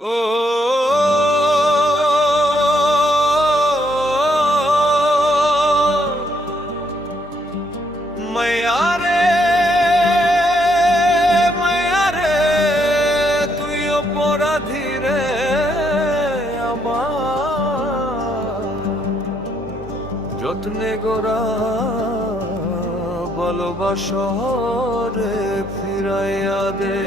ও মায়ারে মায়ারে তুই অপরাধী রে আমার যত্নে গোরা ভালোবাসা রে ফিরাইয়া দে।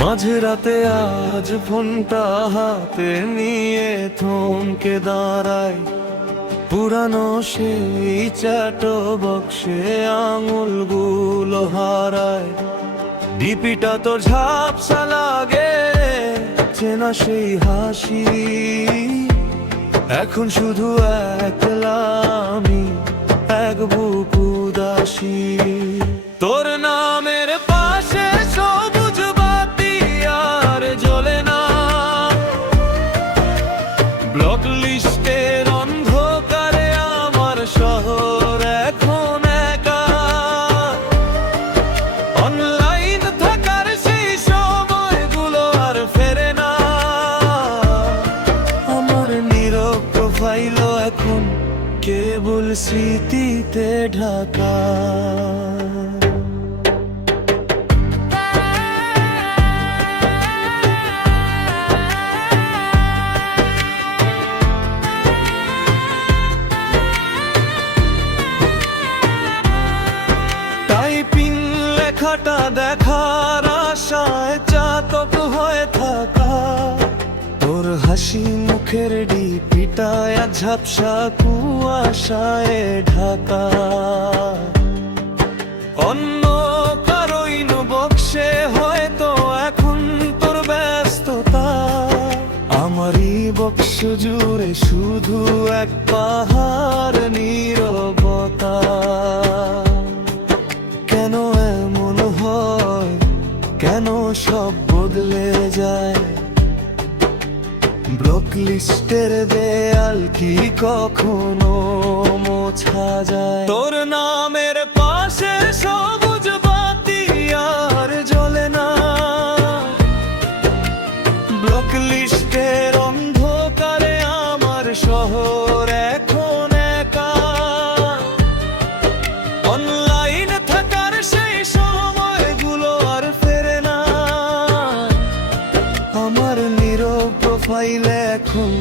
মাঝরাতে আজ ফোনটা হাতে নিয়ে থমকে দাঁড়াই, পুরানো সেই চ্যাটো বক্সে আঙুলগুলো হারায়। ডিপিটা তোর ঝাপসা লাগে, চেনা সেই হাসি, এখন শুধু একলা আমি, এক বুক উদাসী। তোর নামের পাশে সবুজ বাতি আর জ্বলে না, ব্লক লিস্টের অন্ধকারে আমার শহর এখন একা। অনলাইন থাকার সেই সময়গুলো আর ফেরে না, আমার নীরব প্রোফাইলও এখন কেবল স্মৃতিতে ঢাকা। টাইপিং লেখাটা দেখার আশায় চাতক হয়ে থাকা, তোর হাসি মুখের ডিপিটায় ঝাপসা কুয়াশায় ঢাকা। অন্য কারো ইনবক্সে হয়তো এখন তোর ব্যস্ততা, আমারই বক্স জুড়ে শুধু এক পাহাড় নীরবতা। কেন এমন হয়, কেন সব বদলে যায়, ব্লক লিস্টের দেয়াল কি কখনো মোছা যায়? তোর নামের পাশে সবুজ বাতি আর জ্বলে না, ব্লক লিস্টের অন্ধকারে আমার শহর এখন একা। অনলাইন থাকার সেই সময়গুলো আর ফেরে না, আমার নীরব প্রোফাইল এখন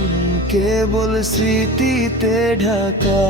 কেবল স্মৃতিতে ঢাকা।